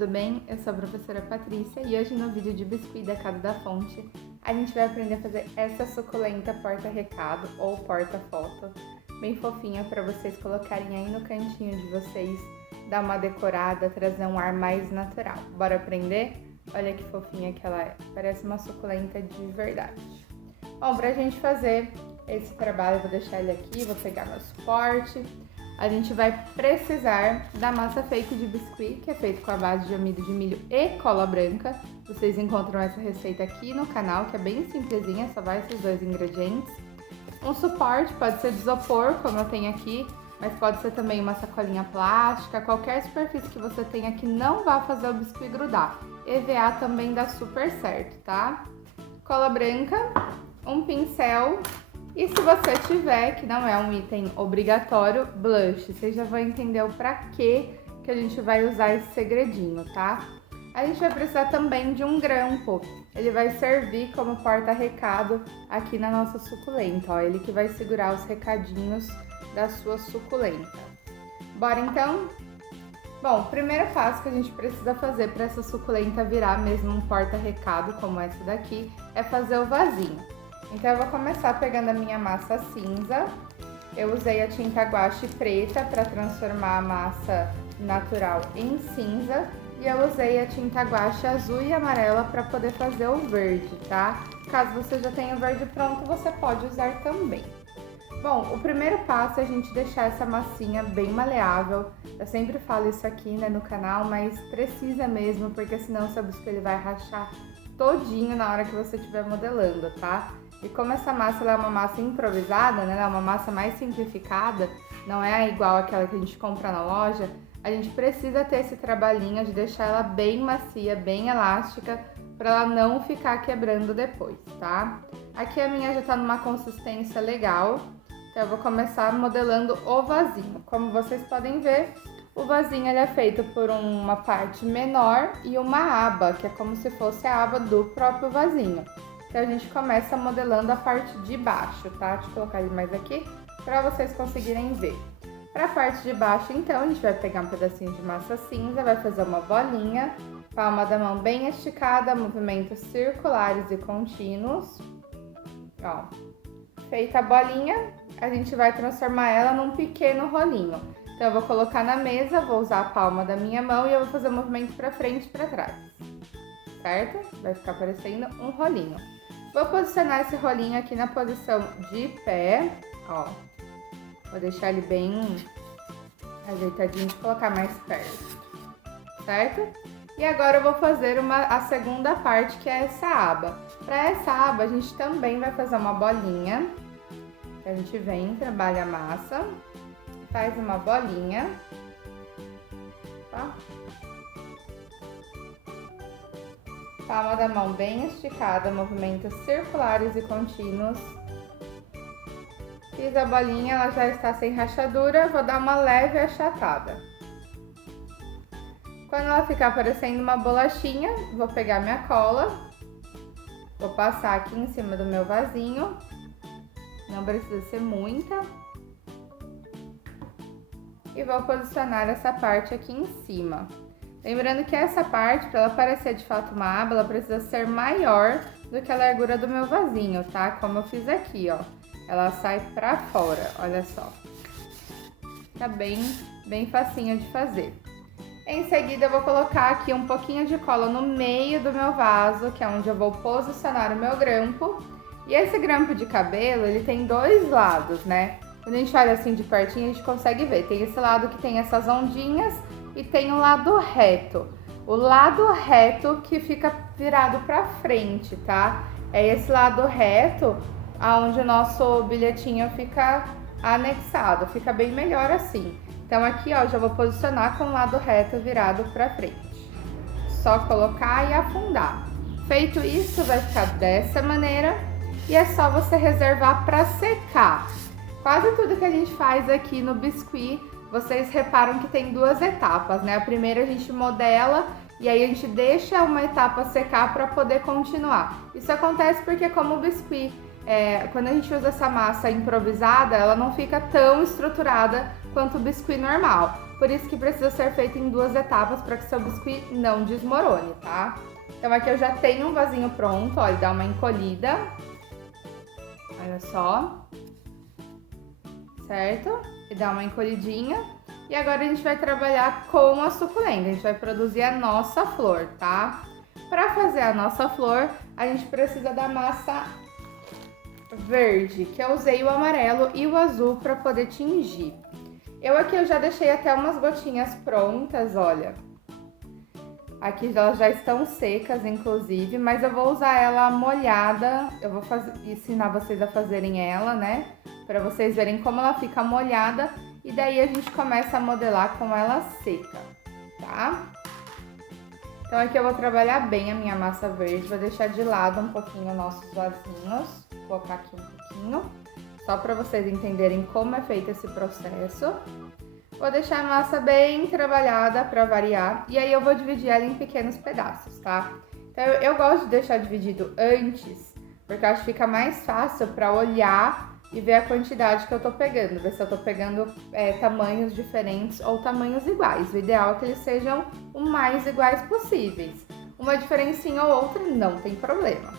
tudo bem? Eu sou a professora Patrícia e hoje no vídeo de biscuit da Casa da Fonte a gente vai aprender a fazer essa suculenta porta-recado ou porta-foto bem fofinha para vocês colocarem aí no cantinho de vocês, dar uma decorada, trazer um ar mais natural. Bora aprender? Olha que fofinha que ela é, parece uma suculenta de verdade. Bom, pra gente fazer esse trabalho, eu vou deixar ele aqui, vou pegar meu suporte. A gente vai precisar da massa fake de biscuit, que é feito com a base de amido de milho e cola branca. Vocês encontram essa receita aqui no canal, que é bem simplesinha, só vai esses dois ingredientes. Um suporte, pode ser de isopor, como eu tenho aqui, mas pode ser também uma sacolinha plástica, qualquer superfície que você tenha que não vá fazer o biscuit grudar. EVA também dá super certo, tá? Cola branca, um pincel. E se você tiver, que não é um item obrigatório, blush. Vocês já vão entender o pra que a gente vai usar esse segredinho, tá? A gente vai precisar também de um grampo. Ele vai servir como porta-recado aqui na nossa suculenta, ó. Ele que vai segurar os recadinhos da sua suculenta. Bora então? Bom, o primeiro passo que a gente precisa fazer para essa suculenta virar mesmo um porta-recado como essa daqui é fazer o vasinho. Então eu vou começar pegando a minha massa cinza. Eu usei a tinta guache preta para transformar a massa natural em cinza. E eu usei a tinta guache azul e amarela para poder fazer o verde, tá? Caso você já tenha o verde pronto, você pode usar também. Bom, o primeiro passo é a gente deixar essa massinha bem maleável. Eu sempre falo isso aqui, né, no canal, mas precisa mesmo, porque senão o seu biscoito ele vai rachar todinho na hora que você estiver modelando, tá? E como essa massa ela é uma massa improvisada, né, ela é uma massa mais simplificada, não é igual àquela que a gente compra na loja, a gente precisa ter esse trabalhinho de deixar ela bem macia, bem elástica, para ela não ficar quebrando depois, tá? Aqui a minha já tá numa consistência legal, então eu vou começar modelando o vasinho. Como vocês podem ver, o vasinho ele é feito por uma parte menor e uma aba, que é como se fosse a aba do próprio vasinho. Então a gente começa modelando a parte de baixo, tá? Deixa eu colocar ele mais aqui para vocês conseguirem ver. Para a parte de baixo, então, a gente vai pegar um pedacinho de massa cinza, vai fazer uma bolinha, palma da mão bem esticada, movimentos circulares e contínuos. Ó, feita a bolinha, a gente vai transformar ela num pequeno rolinho. Então eu vou colocar na mesa, vou usar a palma da minha mão e eu vou fazer o movimento para frente e para trás, certo? Vai ficar parecendo um rolinho. Vou posicionar esse rolinho aqui na posição de pé, ó. Vou deixar ele bem ajeitadinho de colocar mais perto, certo? E agora eu vou fazer a segunda parte, que é essa aba. Para essa aba, a gente também vai fazer uma bolinha. A gente vem, trabalha a massa, faz uma bolinha, tá? Palma da mão bem esticada, movimentos circulares e contínuos. Fiz a bolinha, ela já está sem rachadura, vou dar uma leve achatada. Quando ela ficar parecendo uma bolachinha, vou pegar minha cola, vou passar aqui em cima do meu vasinho, não precisa ser muita. E vou posicionar essa parte aqui em cima. Lembrando que essa parte, para ela parecer de fato uma aba, ela precisa ser maior do que a largura do meu vasinho, tá? Como eu fiz aqui, ó. Ela sai pra fora, olha só. Tá bem facinho de fazer. Em seguida, eu vou colocar aqui um pouquinho de cola no meio do meu vaso, que é onde eu vou posicionar o meu grampo. E esse grampo de cabelo, ele tem dois lados, né? Quando a gente olha assim de pertinho, a gente consegue ver. Tem esse lado que tem essas ondinhas e tem o lado reto. O lado reto que fica virado pra frente, tá? É esse lado reto aonde o nosso bilhetinho fica anexado, fica bem melhor assim. Então aqui, ó, já vou posicionar com o lado reto virado pra frente. Só colocar e afundar. Feito isso, vai ficar dessa maneira e é só você reservar pra secar. Quase tudo que a gente faz aqui no biscuit, vocês reparam que tem duas etapas, né? A primeira a gente modela e aí a gente deixa uma etapa secar para poder continuar. Isso acontece porque como o biscuit quando a gente usa essa massa improvisada, ela não fica tão estruturada quanto o biscuit normal. por isso que precisa ser feito em 2 etapas para que seu biscuit não desmorone, tá? Então aqui eu já tenho um vasinho pronto, ó, ele dá uma encolhida, olha só, certo? E dá uma encolhidinha. E agora a gente vai trabalhar com a suculenta, a gente vai produzir a nossa flor, tá? Para fazer a nossa flor, a gente precisa da massa verde, que eu usei o amarelo e o azul para poder tingir. Eu já deixei até umas gotinhas prontas, olha. Aqui elas já estão secas, inclusive, mas eu vou usar ela molhada. Eu vou ensinar vocês a fazerem ela, né? Para vocês verem como ela fica molhada. E daí a gente começa a modelar com ela seca, tá? Então aqui eu vou trabalhar bem a minha massa verde. Vou deixar de lado um pouquinho nossos vasinhos. Vou colocar aqui um pouquinho, só para vocês entenderem como é feito esse processo. Vou deixar a massa bem trabalhada para variar, e aí eu vou dividir ela em pequenos pedaços, tá? Então eu gosto de deixar dividido antes, porque eu acho que fica mais fácil para olhar e ver a quantidade que eu tô pegando, ver se eu tô pegando tamanhos diferentes ou tamanhos iguais. O ideal é que eles sejam o mais iguais possíveis. Uma diferencinha ou outra não tem problema.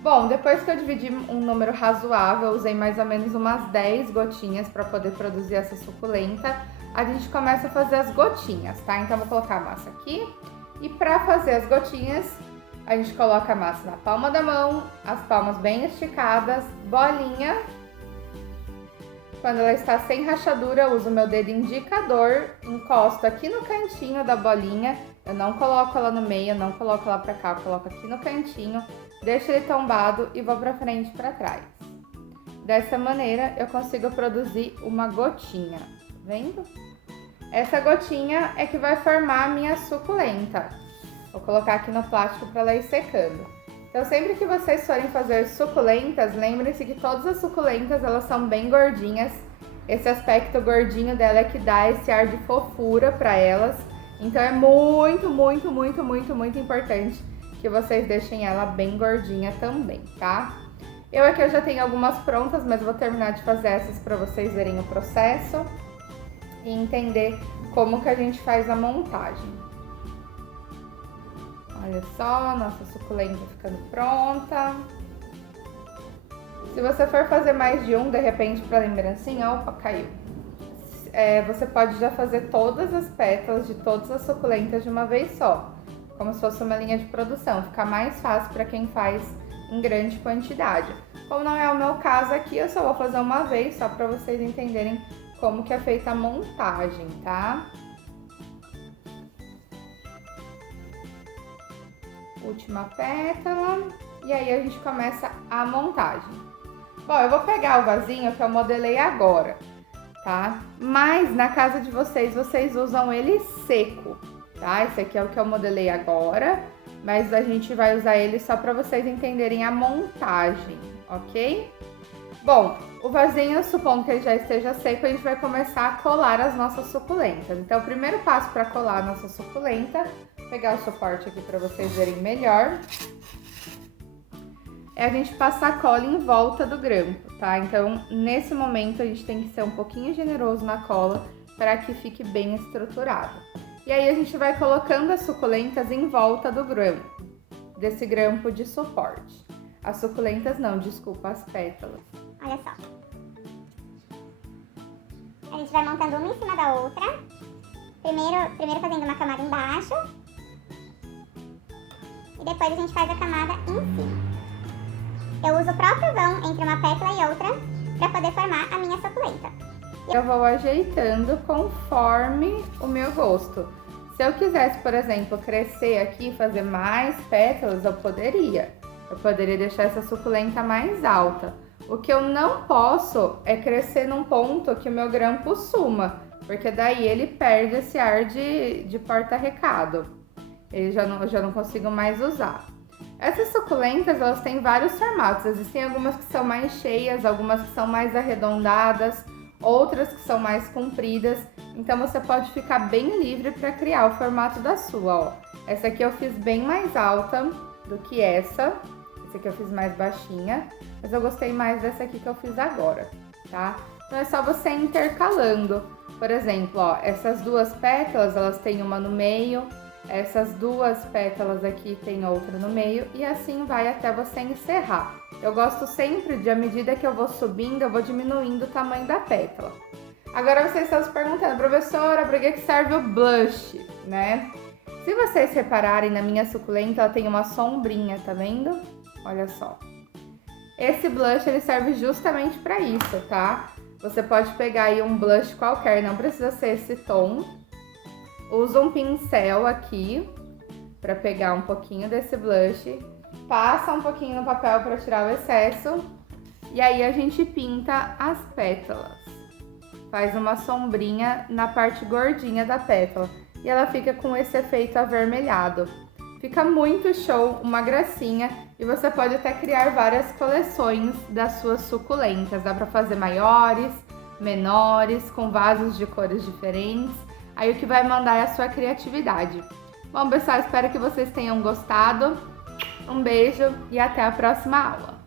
Bom, depois que eu dividi um número razoável, eu usei mais ou menos umas 10 gotinhas para poder produzir essa suculenta. A gente começa a fazer as gotinhas, tá? Então, eu vou colocar a massa aqui. E para fazer as gotinhas, a gente coloca a massa na palma da mão, as palmas bem esticadas, bolinha. Quando ela está sem rachadura, eu uso o meu dedo indicador, encosto aqui no cantinho da bolinha. Eu não coloco ela no meio, eu não coloco ela pra cá, eu coloco aqui no cantinho. Deixo ele tombado e vou pra frente e pra trás. Dessa maneira, eu consigo produzir uma gotinha, tá vendo? Essa gotinha é que vai formar a minha suculenta. Vou colocar aqui no plástico para ela ir secando. Então, sempre que vocês forem fazer suculentas, lembrem-se que todas as suculentas, elas são bem gordinhas. Esse aspecto gordinho dela é que dá esse ar de fofura para elas. Então, é muito, muito, muito, muito, muito importante que vocês deixem ela bem gordinha também, tá? Eu já tenho algumas prontas, mas vou terminar de fazer essas para vocês verem o processo e entender como que a gente faz a montagem. Olha só, nossa suculenta ficando pronta. Se você for fazer mais de um, de repente, para lembrancinha, opa, caiu. Você pode já fazer todas as pétalas de todas as suculentas de uma vez só, como se fosse uma linha de produção. Fica mais fácil para quem faz em grande quantidade. Como não é o meu caso aqui, eu só vou fazer uma vez, só para vocês entenderem como que é feita a montagem, tá? Última pétala. E aí a gente começa a montagem. Bom, eu vou pegar o vasinho que eu modelei agora, tá? Mas na casa de vocês, vocês usam ele seco, tá? Esse aqui é o que eu modelei agora, mas a gente vai usar ele só para vocês entenderem a montagem, ok? Bom, o vasinho, supondo que ele já esteja seco, a gente vai começar a colar as nossas suculentas. Então, o primeiro passo para colar a nossa suculenta, vou pegar o suporte aqui para vocês verem melhor, é a gente passar a cola em volta do grampo, tá? Então, nesse momento, a gente tem que ser um pouquinho generoso na cola para que fique bem estruturado. E aí, a gente vai colocando as suculentas em volta do grampo, desse grampo de suporte. As suculentas não, desculpa, as pétalas. Olha só. A gente vai montando uma em cima da outra. Primeiro fazendo uma camada embaixo. E depois a gente faz a camada em cima. Eu uso o próprio vão entre uma pétala e outra para poder formar a minha suculenta. Eu vou ajeitando conforme o meu gosto. Se eu quisesse, por exemplo, crescer aqui e fazer mais pétalas, eu poderia. Eu poderia deixar essa suculenta mais alta. O que eu não posso é crescer num ponto que o meu grampo suma, porque daí ele perde esse ar de porta-recado. Eu já não consigo mais usar. Essas suculentas, elas têm vários formatos. Existem algumas que são mais cheias, algumas que são mais arredondadas, outras que são mais compridas. Então, você pode ficar bem livre para criar o formato da sua, ó. Essa aqui eu fiz bem mais alta do que essa. Essa aqui eu fiz mais baixinha, mas eu gostei mais dessa aqui que eu fiz agora, tá? Então é só você intercalando. Por exemplo, ó, essas duas pétalas, elas têm uma no meio, essas duas pétalas aqui tem outra no meio e assim vai até você encerrar. Eu gosto sempre de, à medida que eu vou subindo, eu vou diminuindo o tamanho da pétala. Agora vocês estão se perguntando, professora, para que serve o blush, né? Se vocês repararem, na minha suculenta, ela tem uma sombrinha, tá vendo? Olha só. Esse blush, ele serve justamente para isso, tá? Você pode pegar aí um blush qualquer, não precisa ser esse tom. Usa um pincel aqui para pegar um pouquinho desse blush. Passa um pouquinho no papel para tirar o excesso. E aí a gente pinta as pétalas. Faz uma sombrinha na parte gordinha da pétala. E ela fica com esse efeito avermelhado. Fica muito show, uma gracinha. E você pode até criar várias coleções das suas suculentas. Dá para fazer maiores, menores, com vasos de cores diferentes. Aí o que vai mandar é a sua criatividade. Bom, pessoal, espero que vocês tenham gostado. Um beijo e até a próxima aula.